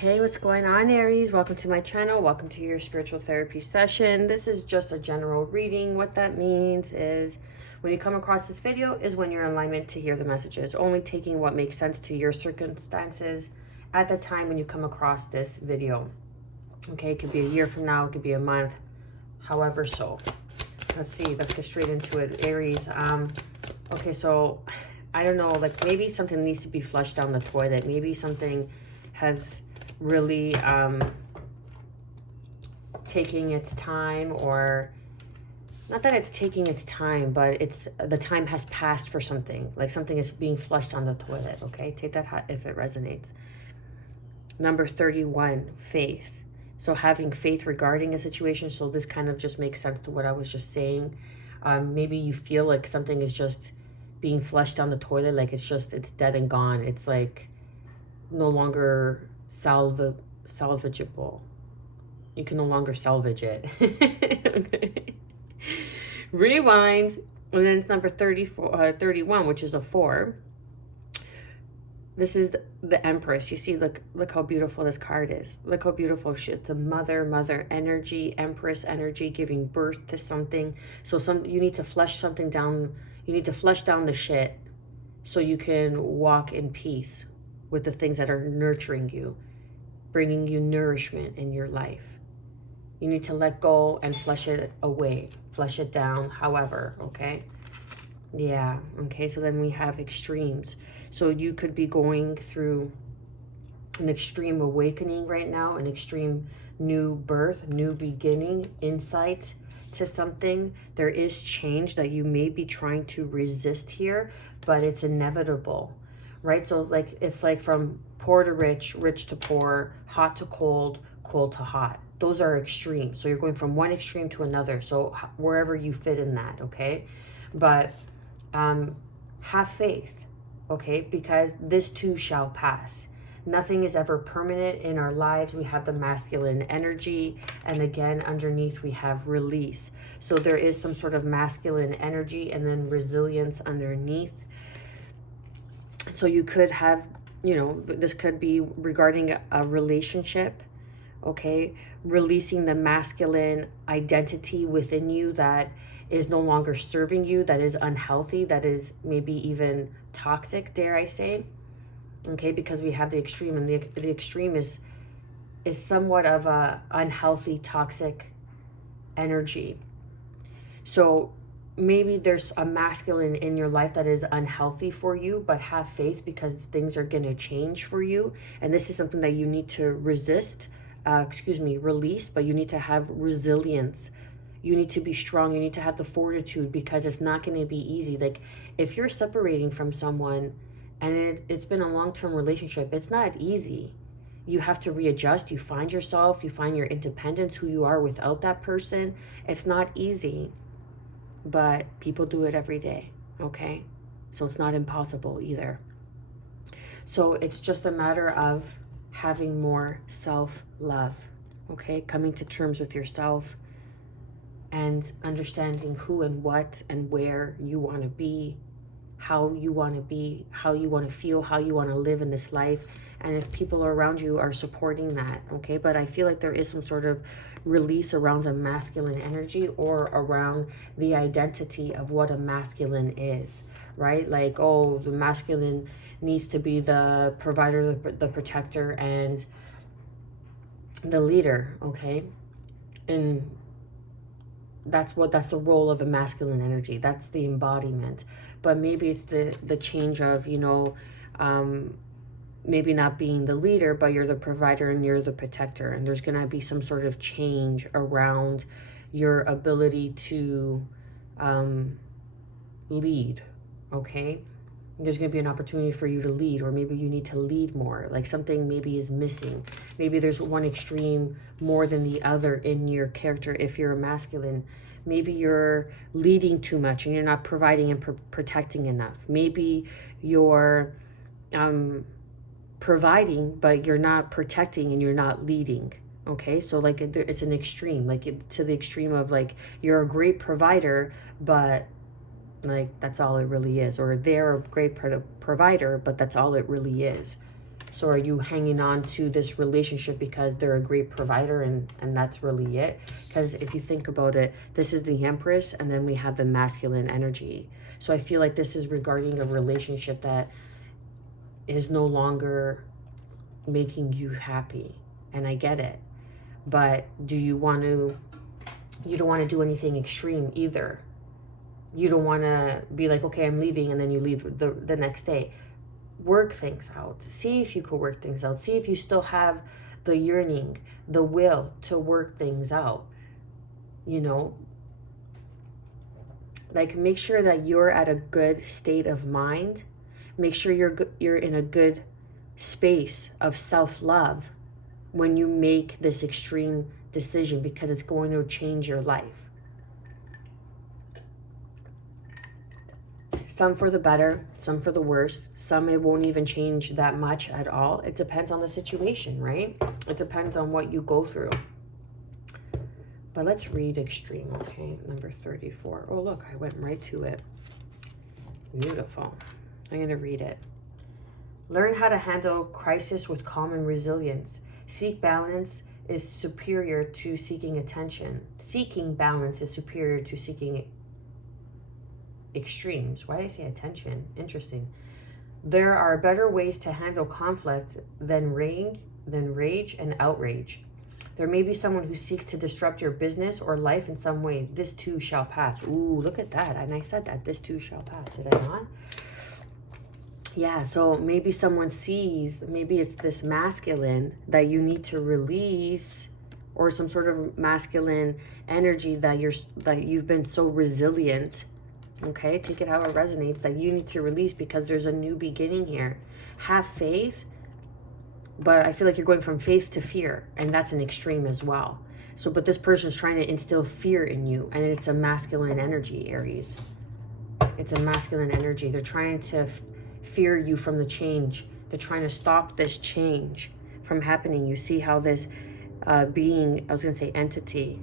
Hey, what's going on, Aries? Welcome to my channel. Welcome to your spiritual therapy session. This is just a general reading. What that means is when you come across this video is when you're in alignment to hear the messages, only taking what makes sense to your circumstances at the time when you come across this video. Okay, it could be a year from now, it could be a month, however so. Let's see, let's get straight into it. Aries, okay, so I don't know, like maybe something needs to be flushed down the toilet. Maybe something has really taking its time, or not that it's taking its time, but it's the time has passed for something, like something is being flushed on the toilet. Okay, take that if it resonates. Number 31, faith. So having faith regarding a situation. So this kind of just makes sense to what I was just saying. Maybe you feel like something is just being flushed down the toilet, like it's dead and gone. It's like no longer salvageable. You can no longer salvage it. Okay. Rewind. And then it's number 31, which is a 4. This is the Empress. You see, look how beautiful this card is. Look how beautiful it's a mother energy, Empress energy, giving birth to something. So you need to flush something down. You need to flush down the shit so you can walk in peace with the things that are nurturing you, bringing you nourishment in your life. You need to let go and flush it away, flush it down, however, okay? Yeah, okay, so then we have extremes. So you could be going through an extreme awakening right now, an extreme new birth, new beginning, insight to something. There is change that you may be trying to resist here, but it's inevitable, right? So it's like from poor to rich, rich to poor, hot to cold, cold to hot. Those are extremes. So you're going from one extreme to another. So wherever you fit in that, okay? But have faith, okay? Because this too shall pass. Nothing is ever permanent in our lives. We have the masculine energy, and again underneath we have release. So there is some sort of masculine energy and then resilience underneath. So you could have, you know, this could be regarding a relationship, okay? Releasing the masculine identity within you that is no longer serving you, that is unhealthy, that is maybe even toxic, dare I say. Okay, because we have the extreme, and the extreme is somewhat of a unhealthy, toxic energy. So maybe there's a masculine in your life that is unhealthy for you, but have faith because things are going to change for you. And this is something that you need to release, but you need to have resilience. You need to be strong. You need to have the fortitude, because it's not going to be easy. Like if you're separating from someone and it's been a long-term relationship, it's not easy. You have to readjust. You find yourself, you find your independence, who you are without that person. It's not easy, but people do it every day, okay? So it's not impossible either. So it's just a matter of having more self-love, okay? Coming to terms with yourself and understanding who and what and where you want to be, how you want to be, how you want to feel, how you want to live in this life, and if people around you are supporting that, okay? But I feel like there is some sort of release around the masculine energy, or around the identity of what a masculine is, right? Like, oh, the masculine needs to be the provider, the protector, and the leader, okay? And that's the role of a masculine energy. That's the embodiment. But maybe it's the change of, you know, maybe not being the leader, but you're the provider and you're the protector. And there's going to be some sort of change around your ability to lead, okay? There's going to be an opportunity for you to lead, or maybe you need to lead more. Like something maybe is missing. Maybe there's one extreme more than the other in your character if you're a masculine. Maybe you're leading too much and you're not providing and protecting enough. Maybe you're providing, but you're not protecting and you're not leading. Okay, so like it's an extreme, like to the extreme of like you're a great provider, but like that's all it really is. Or they're a great provider, but that's all it really is. So are you hanging on to this relationship because they're a great provider and that's really it? Because if you think about it, this is the Empress and then we have the masculine energy. So I feel like this is regarding a relationship that is no longer making you happy. And I get it. But you don't want to do anything extreme either. You don't want to be like, okay, I'm leaving, and then you leave the next day. Work things out. See if you could work things out. See if you still have the yearning, the will to work things out. You know, like make sure that you're at a good state of mind. Make sure you're in a good space of self-love when you make this extreme decision, because it's going to change your life. Some for the better, some for the worse. Some it won't even change that much at all. It depends on the situation, right? It depends on what you go through. But let's read extreme, okay? Number 34. Oh, look, I went right to it. Beautiful. I'm going to read it. Learn how to handle crisis with calm and resilience. Seek balance is superior to seeking attention. Seeking balance is superior to seeking extremes. Why did I say attention? Interesting. There are better ways to handle conflict than rage and outrage. There may be someone who seeks to disrupt your business or life in some way. This too shall pass. Ooh, look at that. And I said that. This too shall pass. Did I not? Yeah, so maybe someone sees, maybe it's this masculine that you need to release, or some sort of masculine energy that you've been so resilient. Okay, take it how it resonates, that you need to release because there's a new beginning here. Have faith, but I feel like you're going from faith to fear, and that's an extreme as well. So, but this person's trying to instill fear in you, and it's a masculine energy, Aries. It's a masculine energy. They're trying to fear you from the change. They're trying to stop this change from happening. You see how this being, I was going to say entity,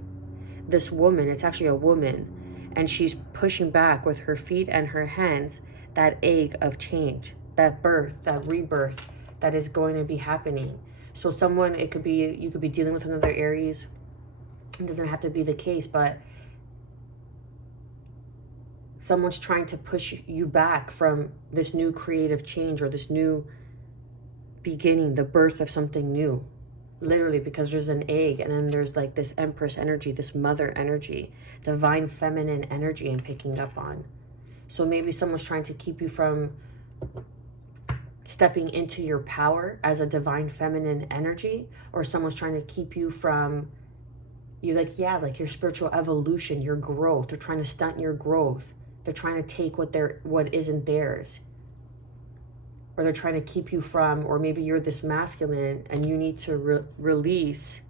this woman, it's actually a woman, and she's pushing back with her feet and her hands that egg of change, that birth, that rebirth that is going to be happening. So someone, it could be, you could be dealing with another Aries. It doesn't have to be the case, but someone's trying to push you back from this new creative change or this new beginning, the birth of something new. Literally, because there's an egg and then there's like this Empress energy, this mother energy, divine feminine energy I'm picking up on. So maybe someone's trying to keep you from stepping into your power as a divine feminine energy, or someone's trying to keep you from like your spiritual evolution, your growth. They're trying to stunt your growth. They're trying to take what isn't theirs. Or they're trying to keep you from, or maybe you're this masculine and you need to release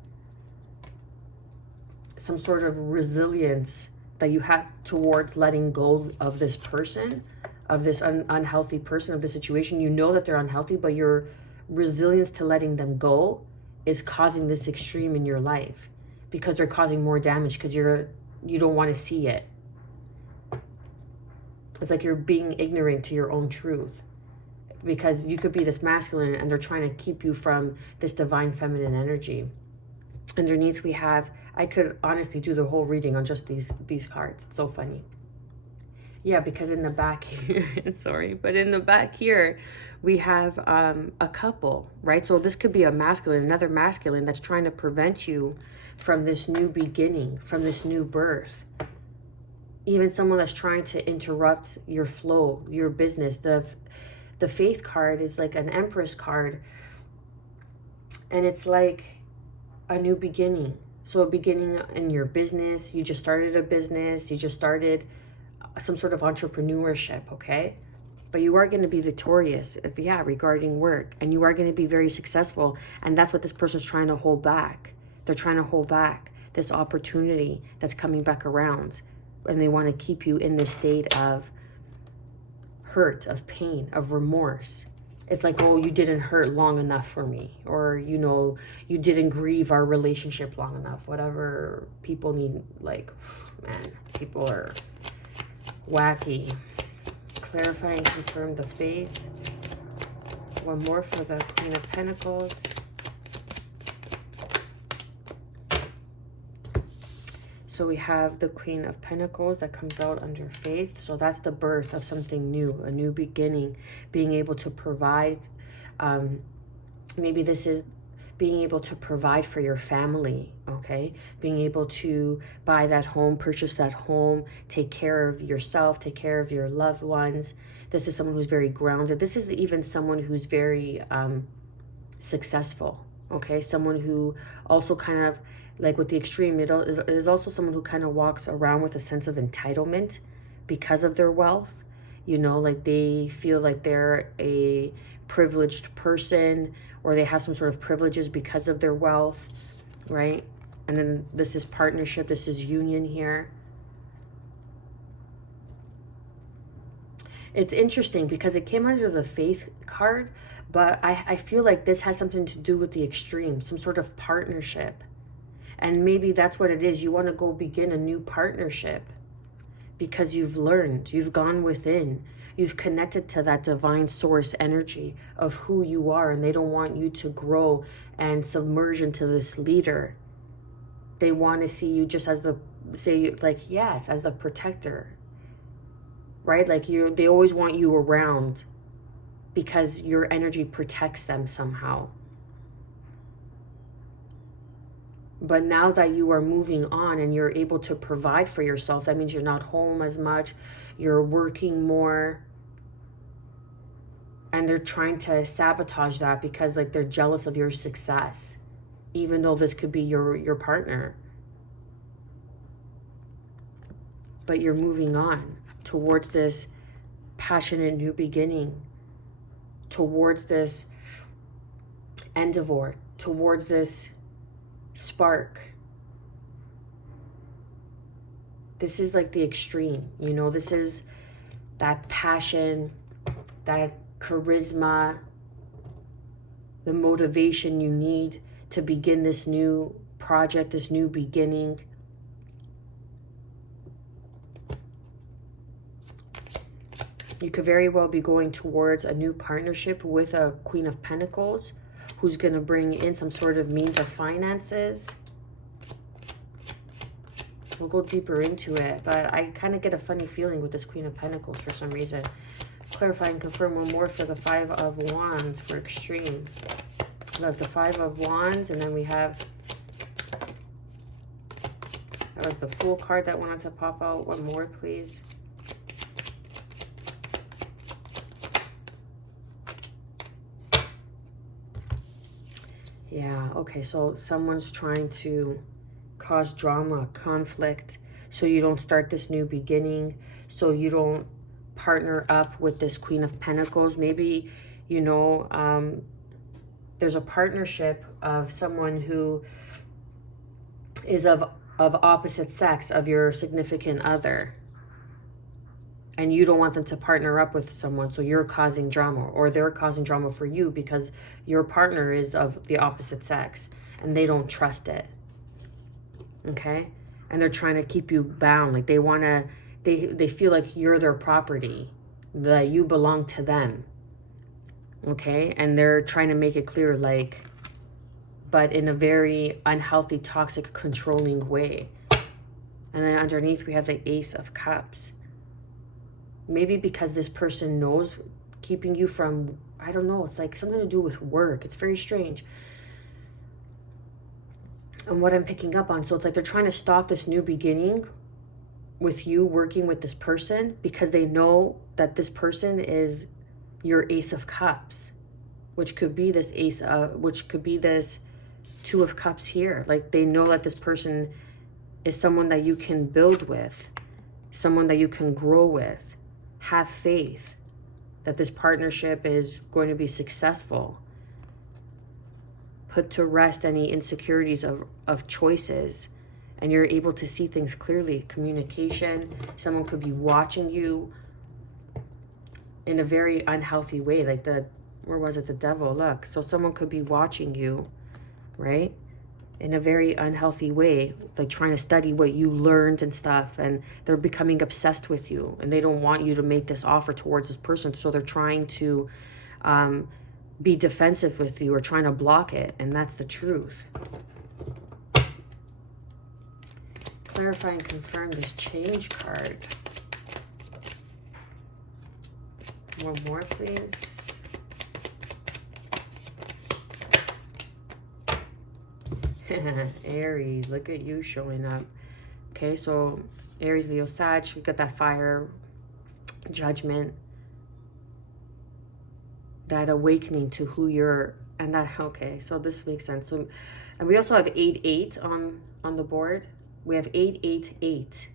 some sort of resilience that you have towards letting go of this person, of this unhealthy person, of the situation. You know that they're unhealthy, but your resilience to letting them go is causing this extreme in your life, because they're causing more damage because you don't want to see it. It's like you're being ignorant to your own truth, because you could be this masculine and they're trying to keep you from this divine feminine energy. Underneath we have, I could honestly do the whole reading on just these cards. It's so funny. Yeah, because in the back here, sorry, but in the back here, we have a couple, right? So this could be a masculine, another masculine that's trying to prevent you from this new beginning, from this new birth. Even someone that's trying to interrupt your flow, your business. The Faith card is like an Empress card, and it's like a new beginning. So a beginning in your business, you just started a business, you just started some sort of entrepreneurship, okay? But you are going to be victorious, yeah, regarding work, and you are going to be very successful, and that's what this person's trying to hold back. They're trying to hold back this opportunity that's coming back around, and they want to keep you in this state of hurt, of pain, of remorse. It's like, oh, you didn't hurt long enough for me, or, you know, you didn't grieve our relationship long enough. Whatever people need, like, man, people are wacky. Clarify and confirm the Faith. One more for the Queen of Pentacles. So we have the Queen of Pentacles that comes out under faith. So that's the birth of something new, a new beginning, being able to provide. Maybe this is being able to provide for your family, okay? Being able to buy that home, purchase that home, take care of yourself, take care of your loved ones. This is someone who's very grounded. This is even someone who's very successful, okay? Someone who also kind of, like with the extreme, it is also someone who kind of walks around with a sense of entitlement because of their wealth. You know, like they feel like they're a privileged person, or they have some sort of privileges because of their wealth, right? And then this is partnership, this is union here. It's interesting because it came under the faith card, but I feel like this has something to do with the extreme, some sort of partnership. And maybe that's what it is. You want to go begin a new partnership because you've learned, you've gone within, you've connected to that divine source energy of who you are, and they don't want you to grow and submerge into this leader. They want to see you just as the, say, like, yes, as the protector, right? Like they always want you around because your energy protects them somehow. But now that you are moving on and you're able to provide for yourself, that means you're not home as much, you're working more. And they're trying to sabotage that because like they're jealous of your success, even though this could be your partner. But you're moving on towards this passionate new beginning, towards this endeavor, towards this spark. This is like the extreme, you know, this is that passion, that charisma, the motivation you need to begin this new project, this new beginning. You could very well be going towards a new partnership with a Queen of Pentacles who's going to bring in some sort of means of finances. We'll go deeper into it, but I kind of get a funny feeling with this Queen of Pentacles for some reason. Clarify and confirm one more for the Five of Wands for extreme. Look, the Five of Wands, and then we have, that was the Fool card that wanted to pop out. One more, please. Yeah, okay, so someone's trying to cause drama, conflict, so you don't start this new beginning, so you don't partner up with this Queen of Pentacles. Maybe, you know, there's a partnership of someone who is of opposite sex of your significant other, and you don't want them to partner up with someone, so you're causing drama, or they're causing drama for you because your partner is of the opposite sex and they don't trust it, okay? And they're trying to keep you bound, like they want to, they feel like you're their property, that you belong to them, okay? And they're trying to make it clear, like, but in a very unhealthy, toxic, controlling way. And then underneath we have the Ace of Cups. Maybe because this person knows, keeping you from, I don't know, it's like something to do with work. It's very strange. And what I'm picking up on, so it's like they're trying to stop this new beginning with you working with this person because they know that this person is your Ace of Cups, which could be this which could be this Two of Cups here. Like they know that this person is someone that you can build with, someone that you can grow with. Have faith that this partnership is going to be successful. Put to rest any insecurities of choices, and you're able to see things clearly. Communication, someone could be watching you in a very unhealthy way, like where was it, the devil, look. So someone could be watching you, right, in a very unhealthy way, like trying to study what you learned and stuff, and they're becoming obsessed with you, and they don't want you to make this offer towards this person, so they're trying to be defensive with you or trying to block it. And that's the truth. Clarify and confirm this change card. One more, please. Aries, look at you showing up. Okay, so Aries, Leo, Sag, we got that fire, judgment, that awakening to who you're, and that, okay, so this makes sense. So, and we also have 8-8 on the board. We have 8-8-8.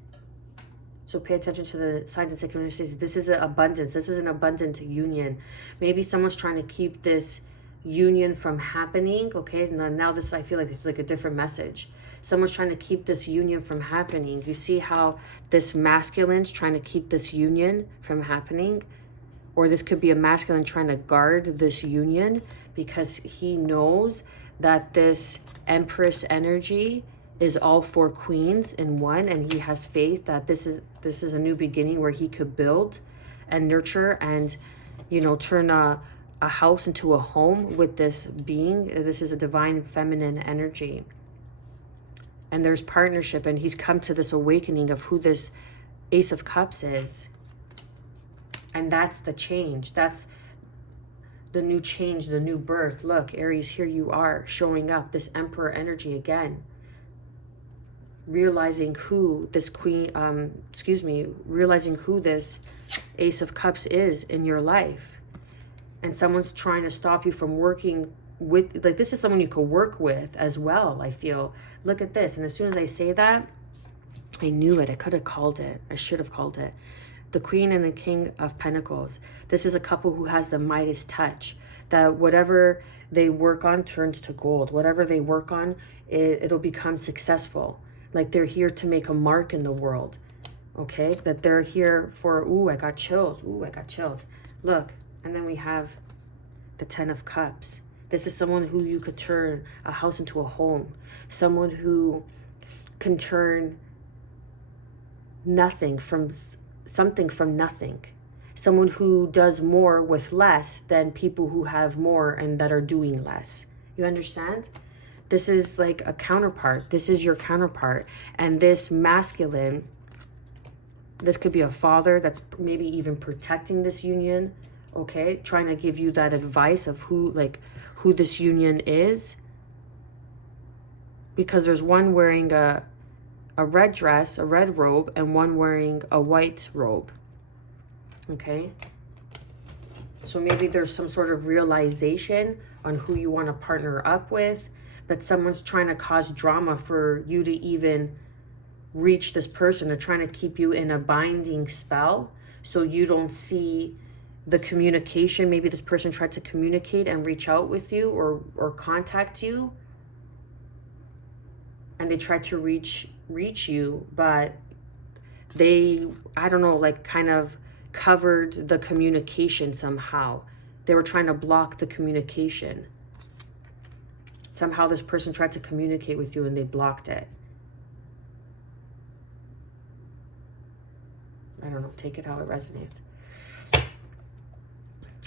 So pay attention to the signs and synchronicities. This is an abundance. This is an abundant union. Maybe someone's trying to keep this union from happening. Okay, now this, I feel like it's like a different message. Someone's trying to keep this union from happening. You see how this masculine's trying to keep this union from happening? Or this could be a masculine trying to guard this union because he knows that this Empress energy is all 4 queens in one, and he has faith that this is a new beginning where he could build and nurture and, you know, turn a house into a home with this being. This is a divine feminine energy. And there's partnership, and he's come to this awakening of who this Ace of Cups is. And that's the change. That's the new change, the new birth. Look, Aries, here you are showing up, this Emperor energy again. Realizing who this realizing who this Ace of Cups is in your life. And someone's trying to stop you from working with, like, this is someone you could work with as well, I feel. Look at this. And as soon as I say that, I knew it. I could have called it. I should have called it. The Queen and the King of Pentacles. This is a couple who has the Midas touch. That whatever they work on turns to gold. Whatever they work on, it'll become successful. Like they're here to make a mark in the world. Okay? That they're here for, ooh, I got chills. Ooh, I got chills. Look. And then we have the 10 of Cups. This is someone who you could turn a house into a home. Someone who can turn nothing from something from nothing. Someone who does more with less than people who have more and that are doing less. You understand? This is like a counterpart. This is your counterpart. And this masculine, this could be a father that's maybe even protecting this union. Okay, trying to give you that advice of who this union is. Because there's one wearing a red dress, a red robe, and one wearing a white robe. Okay? So maybe there's some sort of realization on who you want to partner up with, but someone's trying to cause drama for you to even reach this person. They're trying to keep you in a binding spell so you don't see the communication. Maybe this person tried to communicate and reach out with you or contact you, and they tried to reach you, but they, I don't know, like kind of covered the communication somehow. They were trying to block the communication. Somehow this person tried to communicate with you and they blocked it. I don't know, take it how it resonates.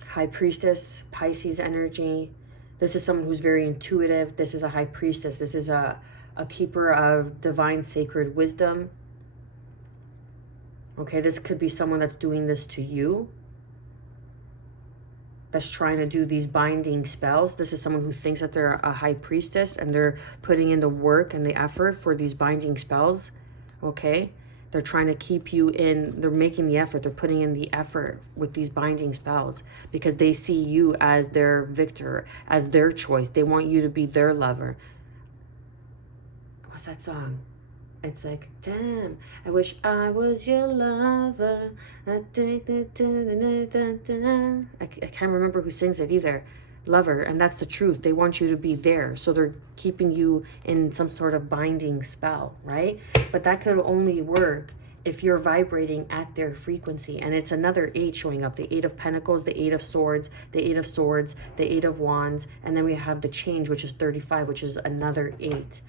High Priestess, Pisces energy. This is someone who's very intuitive. This is a High Priestess. This is a keeper of divine sacred wisdom. Okay, this could be someone that's doing this to you. That's trying to do these binding spells. This is someone who thinks that they're a High Priestess and they're putting in the work and the effort for these binding spells. Okay? They're trying to keep you in, they're making the effort, they're putting in the effort with these binding spells because they see you as their victor, as their choice. They want you to be their lover. What's that song? It's like, damn, I wish I was your lover. I can't remember who sings it either. Lover, and that's the truth. They want you to be there, so they're keeping you in some sort of binding spell, right? But that could only work if you're vibrating at their frequency. And it's another 8 showing up. The 8 of Pentacles, the 8 of Swords, the 8 of Swords, the 8 of Wands, and then we have the change, which is 35, which is another 8.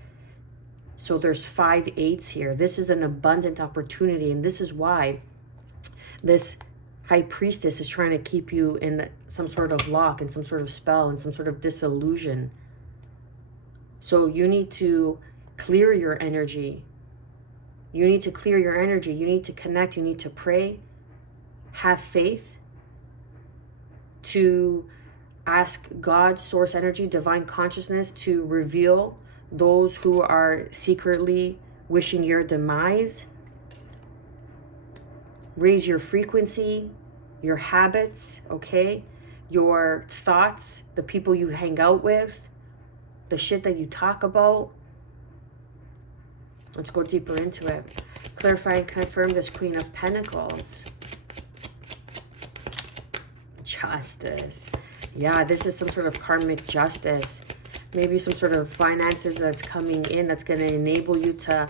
So there's 5 8s here. This is an abundant opportunity, and this is why this High Priestess is trying to keep you in some sort of lock and some sort of spell and some sort of disillusion. So you need to clear your energy. You need to clear your energy. You need to connect. You need to pray. Have faith. To ask God, source energy, divine consciousness to reveal those who are secretly wishing your demise. Raise your frequency, your habits, okay? Your thoughts, the people you hang out with, the shit that you talk about. Let's go deeper into it. Clarify and confirm this Queen of Pentacles. Justice. Yeah, this is some sort of karmic justice. Maybe some sort of finances that's coming in that's going to enable you to...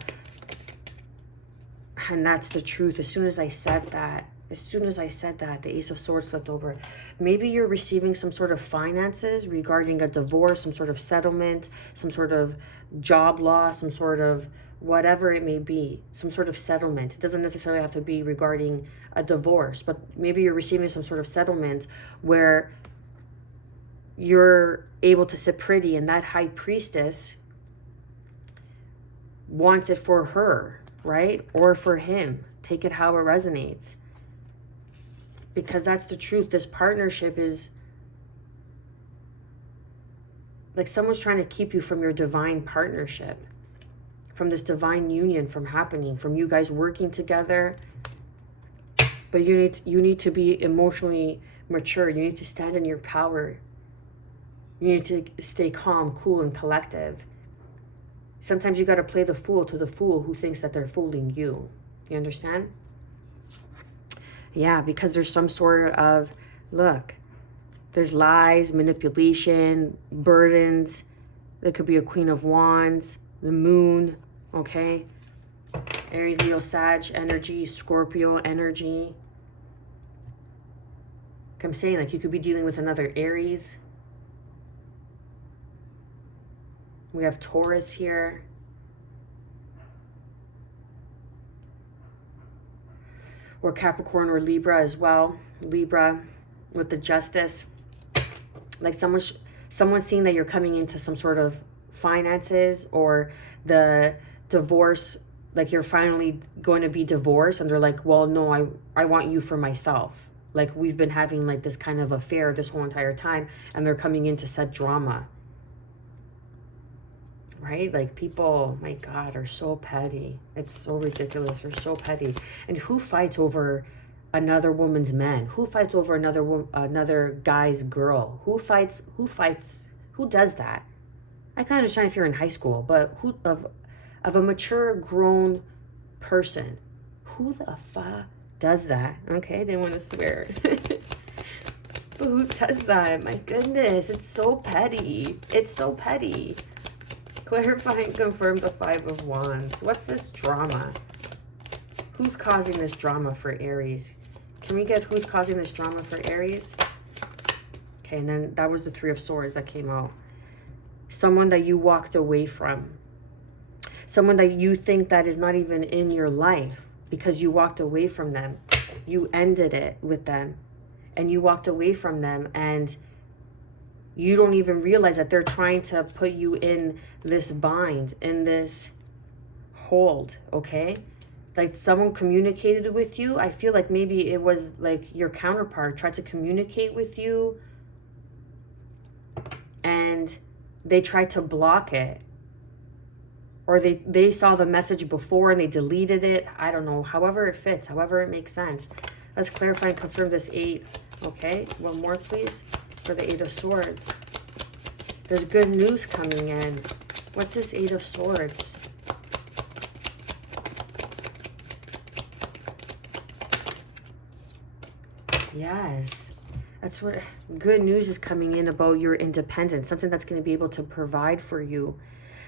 And that's the truth. As soon as I said that, the Ace of Swords flipped over. Maybe you're receiving some sort of finances regarding a divorce, some sort of settlement, some sort of job loss, some sort of whatever it may be, some sort of settlement. It doesn't necessarily have to be regarding a divorce, but maybe you're receiving some sort of settlement where you're able to sit pretty, and that High Priestess wants it for her, right? Or for him. Take it how it resonates. Because that's the truth. This partnership is like someone's trying to keep you from your divine partnership, from this divine union from happening, from you guys working together. But you need to be emotionally mature. You need to stand in your power. You need to stay calm, cool, and collective. Sometimes you got to play the fool to the fool who thinks that they're fooling you. You understand? Yeah, because there's some sort of, look, there's lies, manipulation, burdens. There could be a Queen of Wands, the moon, okay? Aries, Leo, Sag energy, Scorpio energy. Like I'm saying, like you could be dealing with another Aries. We have Taurus here. Or Capricorn or Libra as well. Libra with the Justice. Like someone's seeing that you're coming into some sort of finances or the divorce, like you're finally going to be divorced, and they're like, well, no, I want you for myself. Like we've been having like this kind of affair this whole entire time, and they're coming in to set drama. Right? Like people, my God, are so petty. It's so ridiculous. They're so petty. And who fights over another woman's man? Who fights over another guy's girl? Who does that? I can understand if you're in high school, but who of a mature grown person, who the fuck does that? Okay, they want to swear. But who does that? My goodness, it's so petty. It's so petty. Clarify and confirm the Five of Wands. What's this drama? Who's causing this drama for Aries? Can we get who's causing this drama for Aries? Okay, and then that was the Three of Swords that came out. Someone that you walked away from. Someone that you think that is not even in your life because you walked away from them. You ended it with them. And you walked away from them, and you don't even realize that they're trying to put you in this bind, in this hold, okay? Like someone communicated with you. I feel like maybe it was like your counterpart tried to communicate with you and they tried to block it. Or they saw the message before and they deleted it. I don't know. However it fits, however it makes sense. Let's clarify and confirm this 8. Okay, one more please. For the 8 of Swords. There's good news coming in. What's this 8 of Swords? Yes. That's what good news is coming in about your independence. Something that's going to be able to provide for you.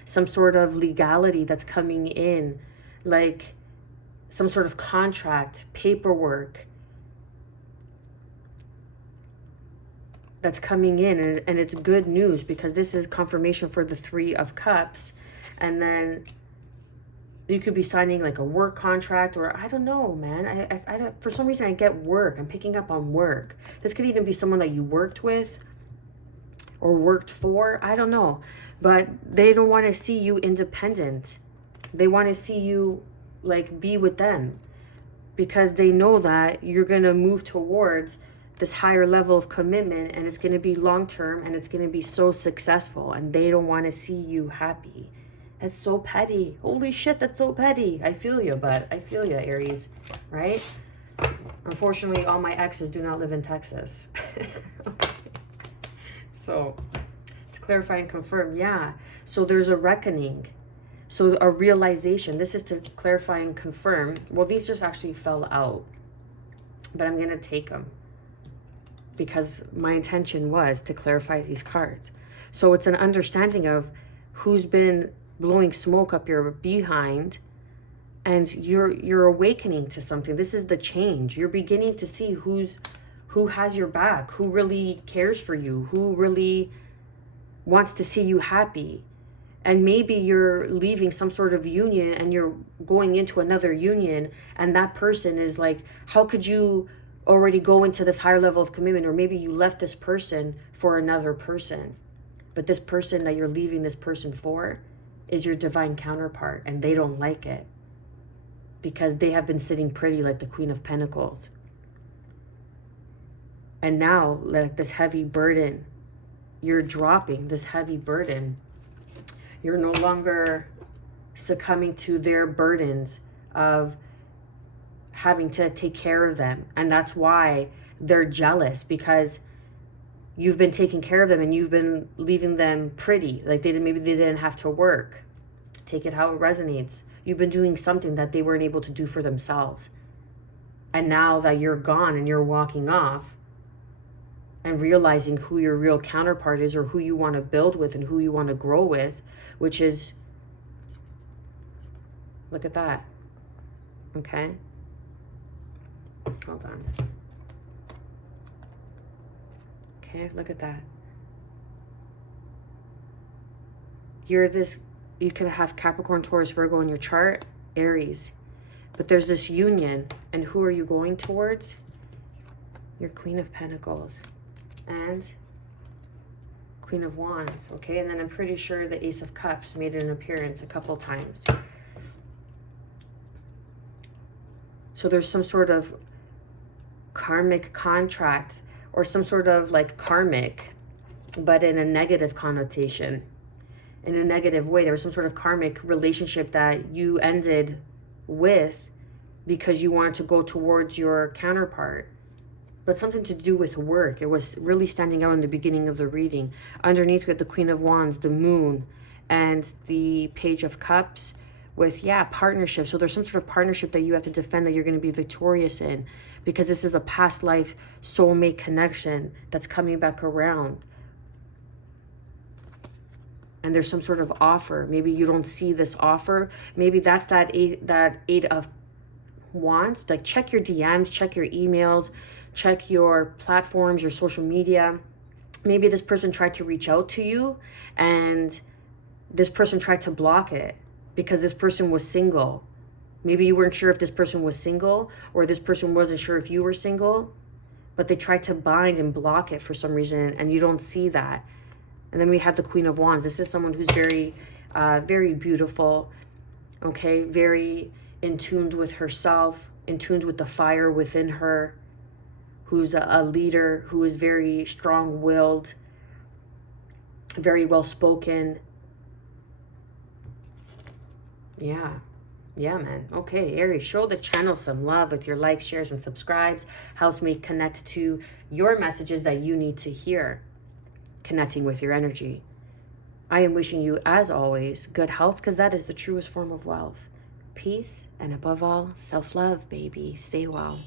Some sort of legality that's coming in. Like some sort of contract, paperwork. That's coming in, and it's good news because this is confirmation for the 3 of Cups. And then You could be signing like a work contract, or I don't know, man. I don't, for some reason I get work. I'm picking up on work. This could even be someone that you worked with or worked for. I don't know. But they don't want to see you independent. They want to see you like be with them, because they know that you're going to move towards this higher level of commitment, and it's going to be long term, and it's going to be so successful, and they don't want to see you happy. That's so petty. Holy shit, that's so petty. I feel you, bud. I feel you, Aries, right? Unfortunately, all my exes do not live in Texas. Okay. So, to clarify and confirm, yeah. So there's a reckoning. So a realization. This is to clarify and confirm. Well, these just actually fell out. But I'm going to take them, because my intention was to clarify these cards. So it's an understanding of who's been blowing smoke up your behind, and you're awakening to something. This is the change. You're beginning to see who has your back, who really cares for you, who really wants to see you happy. And maybe you're leaving some sort of union and you're going into another union, and that person is like, how could you already go into this higher level of commitment? Or maybe you left this person for another person, but this person that you're leaving this person for is your divine counterpart, and they don't like it because they have been sitting pretty like the Queen of Pentacles. And now, like this heavy burden, you're dropping this heavy burden. You're no longer succumbing to their burdens of having to take care of them. And that's why they're jealous, because you've been taking care of them and you've been leaving them pretty. Like maybe they didn't have to work. Take it how it resonates. You've been doing something that they weren't able to do for themselves. And now that you're gone and you're walking off and realizing who your real counterpart is, or who you want to build with and who you want to grow with, which is, look at that. Okay. Hold on. Okay, look at that. You could have Capricorn, Taurus, Virgo in your chart, Aries. But there's this union, and who are you going towards? Your Queen of Pentacles and Queen of Wands, okay? And then I'm pretty sure the Ace of Cups made an appearance a couple times. So there's some sort of karmic contract, or some sort of like karmic, but in a negative connotation, in a negative way. There was some sort of karmic relationship that you ended with because you wanted to go towards your counterpart, but something to do with work. It was really standing out in the beginning of the reading. Underneath, we have the Queen of Wands, the Moon, and the Page of Cups with, partnership. So there's some sort of partnership that you have to defend, that you're going to be victorious in, because this is a past life soulmate connection that's coming back around. And there's some sort of offer. Maybe you don't see this offer. Maybe that's that eight of Wands. Like, check your DMs, check your emails, check your platforms, your social media. Maybe this person tried to reach out to you, and this person tried to block it because this person was single. Maybe you weren't sure if this person was single, or this person wasn't sure if you were single, but they tried to bind and block it for some reason, and you don't see that. And then we have the Queen of Wands. This is someone who's very, very beautiful, okay? Very in tune with herself, in tune with the fire within her, who's a leader, who is very strong-willed, very well-spoken. Yeah, man. Okay, Aries, show the channel some love with your likes, shares, and subscribes. Helps me connect to your messages that you need to hear, connecting with your energy. I am wishing you, as always, good health, because that is the truest form of wealth. Peace, and above all, self-love, baby. Stay well.